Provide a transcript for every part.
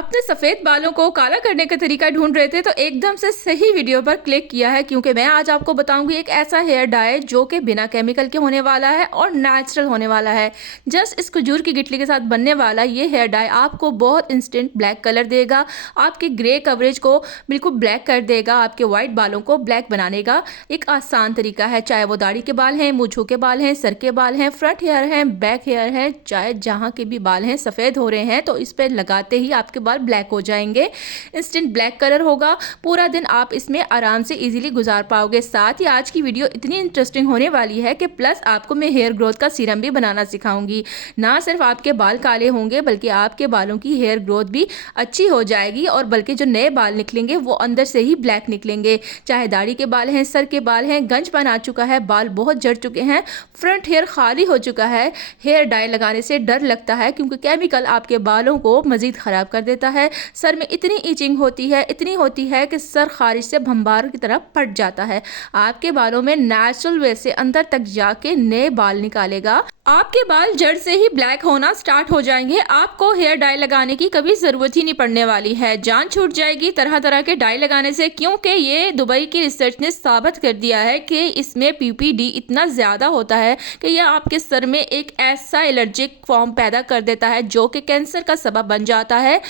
अपने सफ़ेद बालों को काला करने का तरीका ढूंढ रहे थे तो एकदम से सही वीडियो पर क्लिक किया है, क्योंकि मैं आज आपको बताऊंगी एक ऐसा हेयर डाई जो कि बिना केमिकल के होने वाला है और नेचुरल होने वाला है। जस्ट इस खजूर की गिटली के साथ बनने वाला ये हेयर डाई आपको बहुत इंस्टेंट ब्लैक कलर देगा, आपके ग्रे कवरेज को बिल्कुल ब्लैक कर देगा, आपके वाइट बालों को ब्लैक बनाने का एक आसान तरीका है। चाहे वो दाढ़ी के बाल हैं, मूंछों के बाल हैं, सर के बाल हैं, फ्रंट हेयर हैं, बैक हेयर हैं, चाहे जहाँ के भी बाल हैं सफ़ेद हो रहे हैं तो इस पर लगाते ही आपके बाल ब्लैक हो जाएंगे। इंस्टेंट ब्लैक कलर होगा, पूरा दिन आप इसमें आराम से इजीली गुजार पाओगे। साथ ही आज की वीडियो इतनी इंटरेस्टिंग होने वाली है कि प्लस आपको मैं हेयर ग्रोथ का सीरम भी बनाना सिखाऊंगी। ना सिर्फ आपके बाल काले होंगे बल्कि आपके बालों की हेयर ग्रोथ भी अच्छी हो जाएगी, और बल्कि जो नए बाल निकलेंगे वो अंदर से ही ब्लैक निकलेंगे। चाहे दाढ़ी के बाल हैं, सर के बाल हैं, गंजपन आ चुका है, बाल बहुत झड़ चुके हैं, फ्रंट हेयर खाली हो चुका है, हेयर डाई लगाने से डर लगता है क्योंकि केमिकल आपके बालों को मजीद ख़राब कर देता है। सर में इतनी ईचिंग होती है, इतनी होती है कि सर खारिज से भंबार की तरह फट जाता है। आपके बालों में नेचुरल वे से अंदर तक जाके नए बाल निकालेगा। आपके बाल जड़ से ही ब्लैक होना स्टार्ट हो जाएंगे। आपको हेयर डाई लगाने की कभी ज़रूरत ही नहीं पड़ने वाली है। जान छूट जाएगी तरह तरह के डाई लगाने से, क्योंकि ये दुबई की रिसर्च ने साबित कर दिया है कि इसमें पीपीडी इतना ज़्यादा होता है कि यह आपके सर में एक ऐसा एलर्जिक फॉर्म पैदा कर देता है जो कि कैंसर का सबब बन जाता है।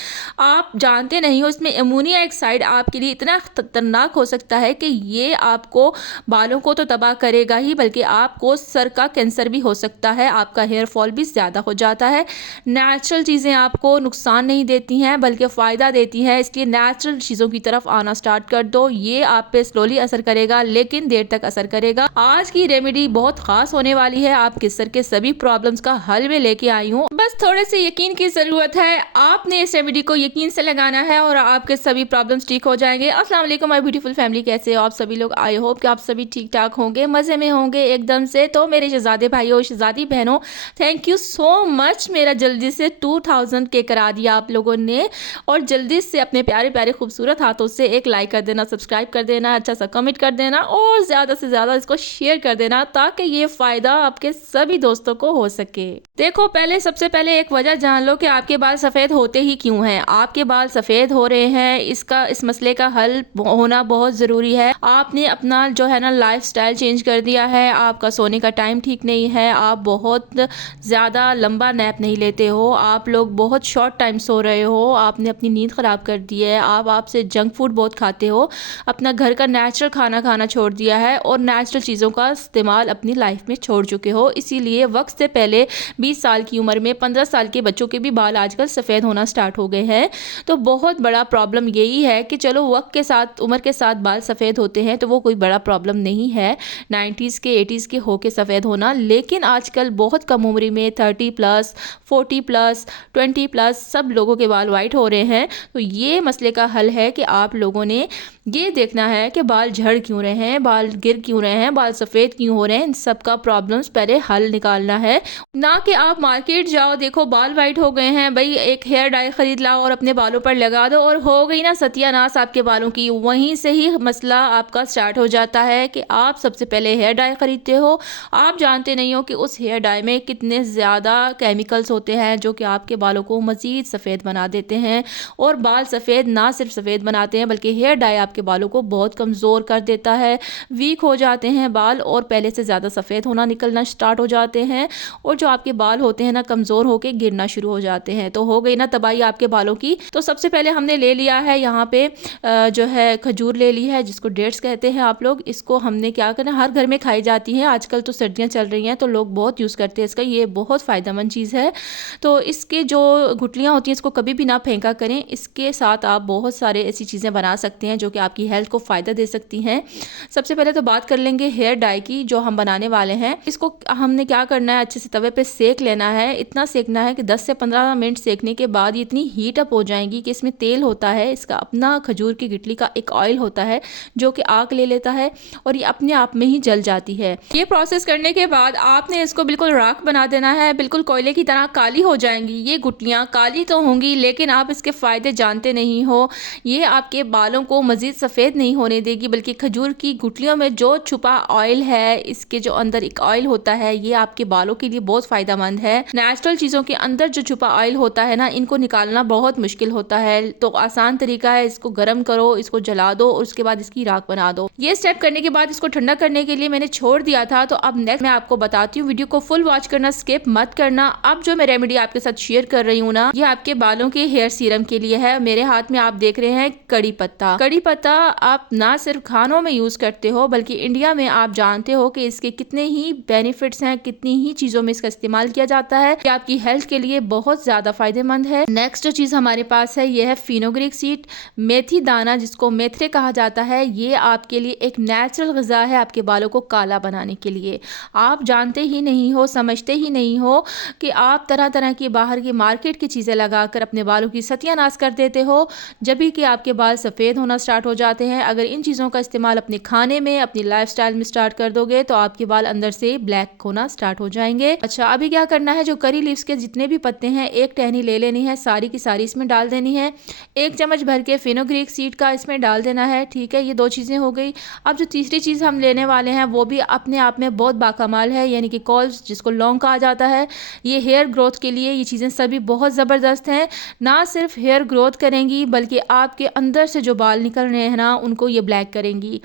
आप जानते नहीं हो इसमें अमोनिया ऑक्साइड आपके लिए इतना खतरनाक हो सकता है कि ये आपको बालों को तो तबाह करेगा ही, बल्कि आपको सर का कैंसर भी हो सकता है, आपका हेयर फॉल भी ज़्यादा हो जाता है। नेचुरल चीज़ें आपको नुकसान नहीं देती हैं बल्कि फ़ायदा देती हैं, इसलिए नेचुरल चीज़ों की तरफ आना स्टार्ट कर दो। ये आप पे स्लोली असर करेगा लेकिन देर तक असर करेगा। आज की रेमेडी बहुत ख़ास होने वाली है, आपके सर के सभी प्रॉब्लम्स का हल में लेके आई हूँ। बस थोड़े से यकीन की ज़रूरत है, आपने इस रेमेडी को यकीन से लगाना है और आपके सभी प्रॉब्लम्स ठीक हो जाएंगे। अस्सलाम वालेकुम माय ब्यूटीफुल फैमिली, कैसे हो आप सभी लोग? आई होप कि आप सभी ठीक ठाक होंगे, मज़े में होंगे एकदम से। तो मेरे शहजादे भाइयों, शहजादी बहनों, थैंक यू सो मच, मेरा जल्दी से 2000 के करा दिया आप लोगों ने, और जल्दी से अपने प्यारे प्यारे खूबसूरत हाथों से एक लाइक कर देना, सब्सक्राइब कर देना, अच्छा सा कमेंट कर देना और ज़्यादा से ज़्यादा इसको शेयर कर देना ताकि ये फ़ायदा आपके सभी दोस्तों को हो सके। देखो, सबसे पहले एक वजह जान लो कि आपके बाल सफ़ेद होते ही क्यों हैं। आपके बाल सफ़ेद हो रहे हैं, इस मसले का हल होना बहुत ज़रूरी है। आपने अपना जो है ना लाइफस्टाइल चेंज कर दिया है, आपका सोने का टाइम ठीक नहीं है, आप बहुत ज़्यादा लंबा नैप नहीं लेते हो, आप लोग बहुत शॉर्ट टाइम सो रहे हो, आपने अपनी नींद ख़राब कर दी है, आपसे जंक फूड बहुत खाते हो, अपना घर का नेचुरल खाना खाना छोड़ दिया है और नेचुरल चीज़ों का इस्तेमाल अपनी लाइफ में छोड़ चुके हो। इसीलिए वक्त से पहले 20 साल की उम्र में 15 साल के बच्चों के भी बाल आजकल सफ़ेद होना स्टार्ट हो गए हैं। तो बहुत बड़ा प्रॉब्लम यही है कि चलो वक्त के साथ, उम्र के साथ बाल सफ़ेद होते हैं तो वो कोई बड़ा प्रॉब्लम नहीं है, 90s के 80s के होके सफ़ेद होना, लेकिन आजकल बहुत कम उम्र में 30+, 40+, 20+ सब लोगों के बाल वाइट हो रहे हैं। तो ये मसले का हल है कि आप लोगों ने ये देखना है कि बाल झड़ क्यों रहे हैं, बाल गिर क्यों रहे हैं, बाल सफ़ेद क्यों हो रहे हैं, इन सब का प्रॉब्लम्स पहले हल निकालना है। ना कि आप मार्केट जाओ, देखो बाल वाइट हो गए हैं, भाई एक हेयर डाई ख़रीद लाओ और अपने बालों पर लगा दो और हो गई ना सत्यानाश आपके बालों की। वहीं से ही मसला आपका स्टार्ट हो जाता है कि आप सबसे पहले हेयर डाई ख़रीदते हो, आप जानते नहीं हो कि उस हेयर डाई में कितने ज़्यादा केमिकल्स होते हैं जो कि आपके बालों को मज़ीद सफ़ेद बना देते हैं। और बाल सफ़ेद ना सिर्फ सफ़ेद बनाते हैं बल्कि हेयर डाई आपके बालों को बहुत कमज़ोर कर देता है, वीक हो जाते हैं बाल और पहले से ज़्यादा सफ़ेद होना निकलना स्टार्ट हो जाते हैं, और जो आपके बाल होते हैं ना कमज़ोर होके गिरना शुरू हो जाते हैं। तो हो गई ना तबाही आपके बालों की। तो सबसे पहले हमने ले लिया है यहाँ पे जो है खजूर ले ली है, जिसको डेट्स कहते हैं आप लोग। इसको हमने क्या करना, हर घर में खाई जाती है, आजकल तो सर्दियाँ चल रही हैं तो लोग बहुत यूज़ करते हैं इसका, ये बहुत फ़ायदेमंद चीज़ है। तो इसके जो गुठलियाँ होती हैं इसको कभी भी ना फेंका करें, इसके साथ आप बहुत सारे ऐसी चीज़ें बना सकते हैं जो कि आपकी हेल्थ को फ़ायदा दे सकती हैं। सबसे पहले तो बात कर लेंगे हेयर डाई की जो हम बनाने वाले हैं। इसको हमने क्या करना है, अच्छे से तवे पे सेक लेना है, इतना सेकना है कि 10 से 15 मिनट सेकने के बाद ये इतनी हीट अप हो जाएंगी कि इसमें तेल होता है, इसका अपना खजूर की गिटली का एक ऑयल होता है जो कि आग ले लेता है और ये अपने आप में ही जल जाती है। ये प्रोसेस करने के बाद आपने इसको बिल्कुल राख बना देना है, बिल्कुल कोयले की तरह काली हो जाएंगी ये गुठलियाँ। काली तो होंगी लेकिन आप इसके फ़ायदे जानते नहीं हो। ये आपके बालों को मज़ीद सफ़ेद नहीं होने देगी बल्कि खजूर की गुठलियों में जो छुपा ऑयल है, इसके जो अंदर एक ऑयल होता है, ये आपके बालों के लिए बहुत फ़ायदेमंद है। नेचुरल चीज़ों के अंदर जो छुपा ऑयल होता है ना, इनको निकालना बहुत बहुत मुश्किल होता है। तो आसान तरीका है, इसको गर्म करो, इसको जला दो और उसके बाद इसकी राख बना दो। ये स्टेप करने के बाद इसको ठंडा करने के लिए मैंने छोड़ दिया था। तो अब नेक्स्ट मैं आपको बताती हूँ, वीडियो को फुल वॉच करना, स्किप मत करना। अब जो मैं रेमेडी आपके साथ शेयर कर रही हूँ ना, ये आपके बालों के हेयर सीरम के लिए है। मेरे हाथ में आप देख रहे हैं कड़ी पत्ता। कड़ी पत्ता आप ना सिर्फ खानों में यूज करते हो, बल्कि इंडिया में आप जानते हो कि इसके कितने ही बेनिफिट्स हैं, कितनी ही चीजों में इसका इस्तेमाल किया जाता है कि आपकी हेल्थ के लिए बहुत ज्यादा फायदेमंद है। नेक्स्ट जो चीज हमारे पास है, ये है फेनुग्रीक सीड, मेथी दाना, जिसको मेथरे कहा जाता है। ये आपके लिए एक नेचुरल ग़िज़ा है आपके बालों को काला बनाने के लिए। आप जानते ही नहीं हो, समझते ही नहीं हो कि आप तरह तरह की बाहर की मार्केट की चीज़ें लगाकर अपने बालों की सत्यानाश कर देते हो, जब भी कि आपके बाल सफ़ेद होना स्टार्ट हो जाते हैं। अगर इन चीज़ों का इस्तेमाल अपने खाने में, अपनी लाइफस्टाइल में स्टार्ट कर दोगे तो आपके बाल अंदर से ब्लैक होना स्टार्ट हो जाएंगे। अच्छा, अभी क्या करना है, जो करी लीव्स के जितने भी पत्ते हैं, एक टहनी ले लेनी है, सारी की सारी इसमें डाल देनी है। 1 चम्मच भर के फेनुग्रीक सीड का इसमें डाल देना है। ठीक है, ये 2 चीज़ें हो गई। अब जो तीसरी चीज़ हम लेने वाले हैं वो भी अपने आप में बहुत बाकमाल है, यानी कि कॉल्स, जिसको लौंग कहा जाता है। ये हेयर ग्रोथ के लिए ये चीज़ें सभी बहुत ज़बरदस्त हैं। ना सिर्फ हेयर ग्रोथ करेंगी, बल्कि आपके अंदर से जो बाल निकल रहे हैं ना, उनको ये ब्लैक करेंगी।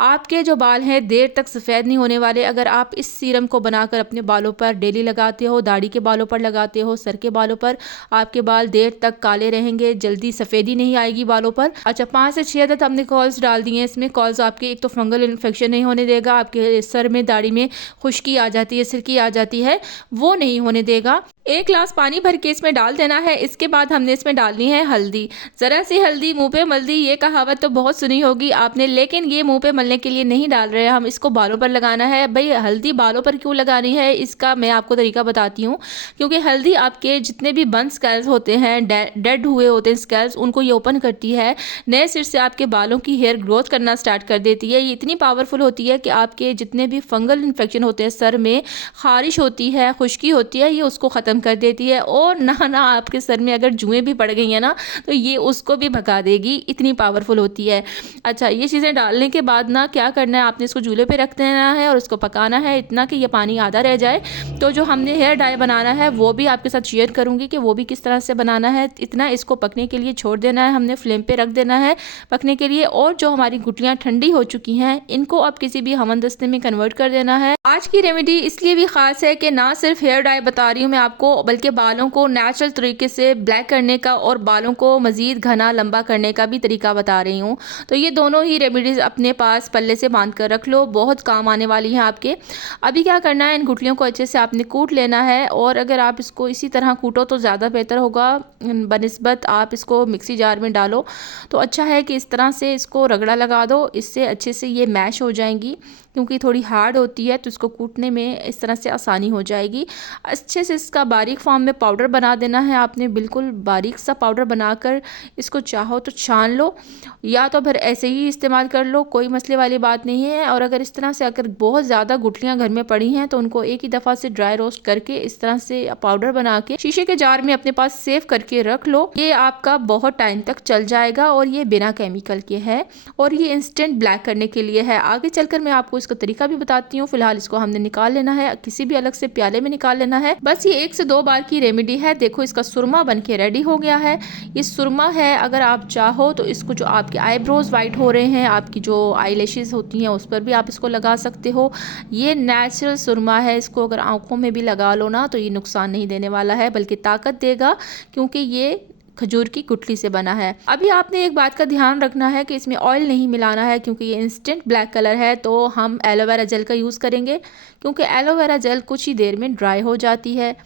आपके जो बाल हैं देर तक सफ़ेद नहीं होने वाले। अगर आप इस सीरम को बनाकर अपने बालों पर डेली लगाते हो, दाढ़ी के बालों पर लगाते हो, सर के बालों पर, आपके बाल देर तक काले रहेंगे, जल्दी सफ़ेदी नहीं आएगी बालों पर। अच्छा, 5 से 6 अदद हमने कॉल्स डाल दिए हैं इसमें। कॉल्स आपके एक तो फंगल इन्फेक्शन नहीं होने देगा, आपके सर में, दाढ़ी में खुश्की आ जाती है, सिरकी आ जाती है, वो नहीं होने देगा। 1 गिलास पानी भर के इसमें डाल देना है। इसके बाद हमने इसमें डालनी है हल्दी। ज़रा सी हल्दी मुंह पे मल दी, ये कहावत तो बहुत सुनी होगी आपने, लेकिन ये मुंह पे मलने के लिए नहीं डाल रहे हैं हम, इसको बालों पर लगाना है। भाई, हल्दी बालों पर क्यों लगानी है, इसका मैं आपको तरीका बताती हूँ। क्योंकि हल्दी आपके जितने भी बंद स्कैल्स होते हैं, डेड हुए होते हैं स्कैल्स, उनको ये ओपन करती है, नए सिर से आपके बालों की हेयर ग्रोथ करना स्टार्ट कर देती है। ये इतनी पावरफुल होती है कि आपके जितने भी फंगल इन्फेक्शन होते हैं, सर में खारिश होती है, खुश्की होती है, ये उसको ख़त्म कर देती है। और ना आपके सर में अगर जुएं भी पड़ गई हैं ना, तो ये उसको भी भगा देगी, इतनी पावरफुल होती है। अच्छा, ये चीज़ें डालने के बाद ना क्या करना है, आपने इसको चूल्हे पे रख देना है और उसको पकाना है इतना कि ये पानी आधा रह जाए। तो जो हमने हेयर डाई बनाना है वो भी आपके साथ शेयर करूँगी कि वो भी किस तरह से बनाना है। इतना इसको पकने के लिए छोड़ देना है, हमने फ्लेम पे रख देना है पकने के लिए। और जो हमारी गुठलियाँ ठंडी हो चुकी हैं, इनको अब किसी भी हमनदस्ते में कन्वर्ट कर देना है। आज की रेमेडी इसलिए भी ख़ास है कि ना सिर्फ हेयर डाई बता रही हूँ मैं आपको, बल्कि बालों को नेचुरल तरीके से ब्लैक करने का और बालों को मज़ीद घना लंबा करने का भी तरीका बता रही हूँ। तो ये दोनों ही रेमेडीज़ अपने पास पल्ले से बांध कर रख लो, बहुत काम आने वाली हैं आपके। अभी क्या करना है, इन गुठलियों को अच्छे से आपने कूट लेना है। और अगर आप इसको इसी तरह कूटो तो ज़्यादा बेहतर होगा, बनिस्बत आप इसको मिक्सी जार में डालो तो अच्छा है कि इस तरह से इसको रगड़ा लगा दो, इससे अच्छे से ये मैश हो जाएंगी। क्योंकि थोड़ी हार्ड होती है तो इसको कूटने में इस तरह से आसानी हो जाएगी। अच्छे से इसका बारीक फॉर्म में पाउडर बना देना है आपने, बिल्कुल बारीक सा पाउडर बनाकर इसको चाहो तो छान लो, या तो फिर ऐसे ही इस्तेमाल कर लो, कोई मसले वाली बात नहीं है। और अगर इस तरह से अगर बहुत ज़्यादा गुठलियाँ घर में पड़ी हैं तो उनको एक ही दफ़ा से ड्राई रोस्ट करके इस तरह से पाउडर बना के शीशे के जार में अपने पास सेव करके रख लो। ये आपका बहुत टाइम तक चल जाएगा और ये बिना केमिकल के है और ये इंस्टेंट ब्लैक करने के लिए है। आगे चलकर मैं आपको इसका तरीका भी बताती हूँ। फिलहाल इसको हमने निकाल लेना है, किसी भी अलग से प्याले में निकाल लेना है। बस ये 1 से 2 बार की रेमेडी है। देखो, इसका सुरमा बन के रेडी हो गया है। ये सुरमा है, अगर आप चाहो तो इसको, जो आपके आईब्रोज वाइट हो रहे हैं, आपकी जो आई लैशेज होती हैं, उस पर भी आप इसको लगा सकते हो। ये नेचुरल सुरमा है, इसको अगर आंखों में भी लगा लो ना तो ये नुकसान नहीं देने वाला है, बल्कि ताकत देगा, क्योंकि ये खजूर की गुठली से बना है। अभी आपने एक बात का ध्यान रखना है कि इसमें ऑयल नहीं मिलाना है, क्योंकि ये इंस्टेंट ब्लैक कलर है। तो हम एलोवेरा जेल का यूज़ करेंगे, क्योंकि एलोवेरा जेल कुछ ही देर में ड्राई हो जाती है।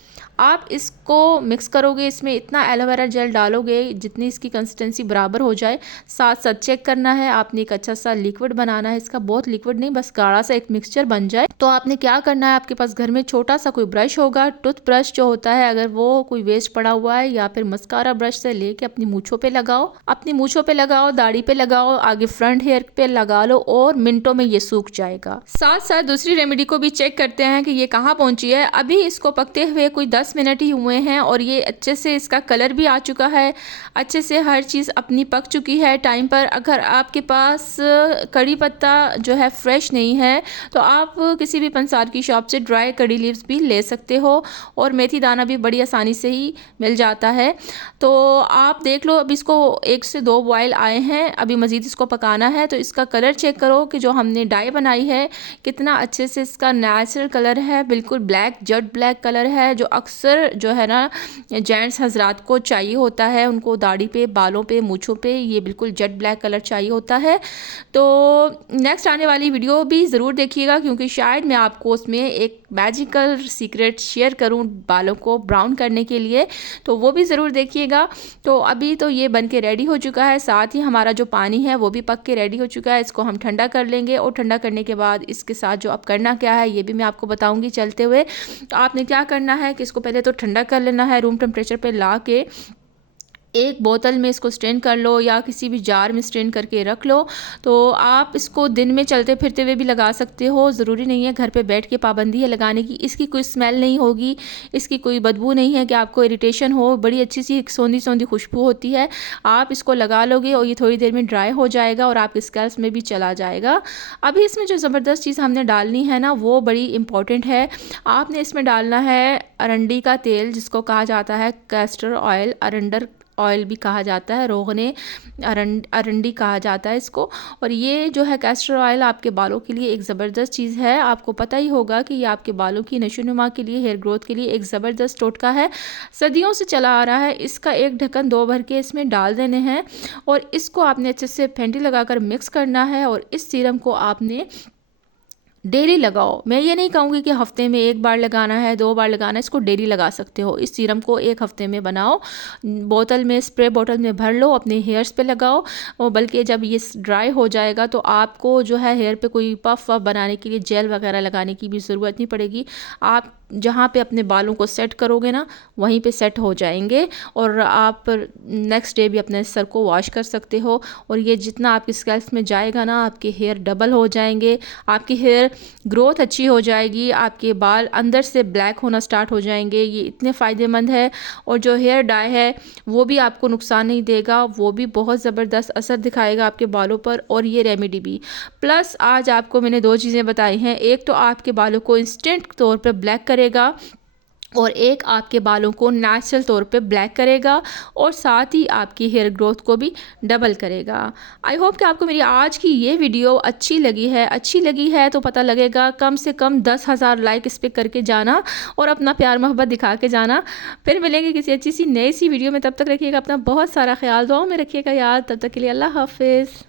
आप इसको मिक्स करोगे, इसमें इतना एलोवेरा जेल डालोगे जितनी इसकी कंसिस्टेंसी बराबर हो जाए। साथ साथ चेक करना है, आपने एक अच्छा सा लिक्विड बनाना है इसका, बहुत लिक्विड नहीं, बस गाढ़ा सा एक मिक्सचर बन जाए। तो आपने क्या करना है, आपके पास घर में छोटा सा कोई ब्रश होगा, टूथ ब्रश जो होता है, अगर वो कोई वेस्ट पड़ा हुआ है, या फिर मस्कारा ब्रश से लेके अपनी मूंछों पे लगाओ, अपनी मूंछों पे लगाओ, दाढ़ी पे लगाओ, आगे फ्रंट हेयर पे लगा लो और मिनटों में ये सूख जाएगा। साथ साथ दूसरी रेमेडी को भी चेक करते हैं कि ये कहाँ पहुंची है। अभी इसको पकते हुए कोई 10 10 मिनट ही हुए हैं और ये अच्छे से इसका कलर भी आ चुका है, अच्छे से हर चीज़ अपनी पक चुकी है टाइम पर। अगर आपके पास कड़ी पत्ता जो है फ्रेश नहीं है तो आप किसी भी पंसार की शॉप से ड्राई कड़ी लीव्स भी ले सकते हो, और मेथी दाना भी बड़ी आसानी से ही मिल जाता है। तो आप देख लो, अब इसको 1 से 2 बॉयल आए हैं, अभी मज़ीद इसको पकाना है। तो इसका कलर चेक करो कि जो हमने डाई बनाई है कितना अच्छे से इसका नेचुरल कलर है, बिल्कुल ब्लैक जेट ब्लैक कलर है, जो अक्सर जो है ना जेंट्स हजरात को चाहिए होता है, उनको दाढ़ी पे, बालों पे, मूँछों पे ये बिल्कुल जेट ब्लैक कलर चाहिए होता है। तो नेक्स्ट आने वाली वीडियो भी ज़रूर देखिएगा, क्योंकि शायद मैं आपको उसमें एक मैजिकल सीक्रेट शेयर करूं बालों को ब्राउन करने के लिए, तो वो भी ज़रूर देखिएगा। तो अभी तो ये बन के रेडी हो चुका है, साथ ही हमारा जो पानी है वो भी पक के रेडी हो चुका है। इसको हम ठंडा कर लेंगे, और ठंडा करने के बाद इसके साथ जो अब करना क्या है ये भी मैं आपको बताऊंगी चलते हुए। तो आपने क्या करना है कि इसको पहले तो ठंडा कर लेना है, रूम टेम्परेचर पे ला के एक बोतल में इसको स्ट्रेन कर लो, या किसी भी जार में स्ट्रेन करके रख लो। तो आप इसको दिन में चलते फिरते हुए भी लगा सकते हो, ज़रूरी नहीं है घर पे बैठ के पाबंदी है लगाने की। इसकी कोई स्मेल नहीं होगी, इसकी कोई बदबू नहीं है कि आपको इरिटेशन हो, बड़ी अच्छी सी सौंधी सौंधी खुशबू होती है। आप इसको लगा लोगे और ये थोड़ी देर में ड्राई हो जाएगा और आपके स्कैल्प में भी चला जाएगा। अभी इसमें जो ज़बरदस्त चीज़ हमने डालनी है ना वो बड़ी इंपॉर्टेंट है। आपने इसमें डालना है अरंडी का तेल, जिसको कहा जाता है कैस्टर ऑयल, अरंडर ऑयल भी कहा जाता है, रोगने अरंडी कहा जाता है इसको। और ये जो है कैस्टर ऑयल आपके बालों के लिए एक ज़बरदस्त चीज़ है। आपको पता ही होगा कि ये आपके बालों की नशोनुमा के लिए, हेयर ग्रोथ के लिए एक ज़बरदस्त टोटका है, सदियों से चला आ रहा है। इसका एक ढक्कन 2 भर के इसमें डाल देने हैं, और इसको आपने अच्छे से फेंटी लगाकर मिक्स करना है। और इस सीरम को आपने डेली लगाओ। मैं ये नहीं कहूँगी कि हफ्ते में 1 बार लगाना है, 2 बार लगाना है, इसको डेली लगा सकते हो। इस सीरम को 1 हफ्ते में बनाओ, बोतल में, स्प्रे बोतल में भर लो, अपने हेयर्स पे लगाओ। और बल्कि जब ये ड्राई हो जाएगा तो आपको जो है हेयर पे कोई पफ वफ बनाने के लिए जेल वगैरह लगाने की भी ज़रूरत नहीं पड़ेगी। आप जहाँ पे अपने बालों को सेट करोगे ना वहीं पे सेट हो जाएंगे, और आप नेक्स्ट डे भी अपने सर को वॉश कर सकते हो। और ये जितना आपके स्कैल्प में जाएगा ना, आपके हेयर डबल हो जाएंगे, आपकी हेयर ग्रोथ अच्छी हो जाएगी, आपके बाल अंदर से ब्लैक होना स्टार्ट हो जाएंगे। ये इतने फ़ायदेमंद है। और जो हेयर डाई है वो भी आपको नुकसान नहीं देगा, वो भी बहुत ज़बरदस्त असर दिखाएगा आपके बालों पर। और ये रेमेडी भी प्लस आज आपको मैंने 2 चीज़ें बताई हैं, एक तो आपके बालों को इंस्टेंट तौर पर ब्लैक करेगा, और एक आपके बालों को नेचुरल तौर पे ब्लैक करेगा, और साथ ही आपकी हेयर ग्रोथ को भी डबल करेगा। आई होप कि आपको मेरी आज की ये वीडियो अच्छी लगी है तो पता लगेगा, कम से कम 10,000 लाइक इस पर करके जाना और अपना प्यार मोहब्बत दिखा के जाना। फिर मिलेंगे किसी अच्छी सी नई सी वीडियो में, तब तक रखिएगा अपना बहुत सारा ख्याल, दुआओं में रखिएगा याद। तब तक के लिए अल्लाह हाफिज़।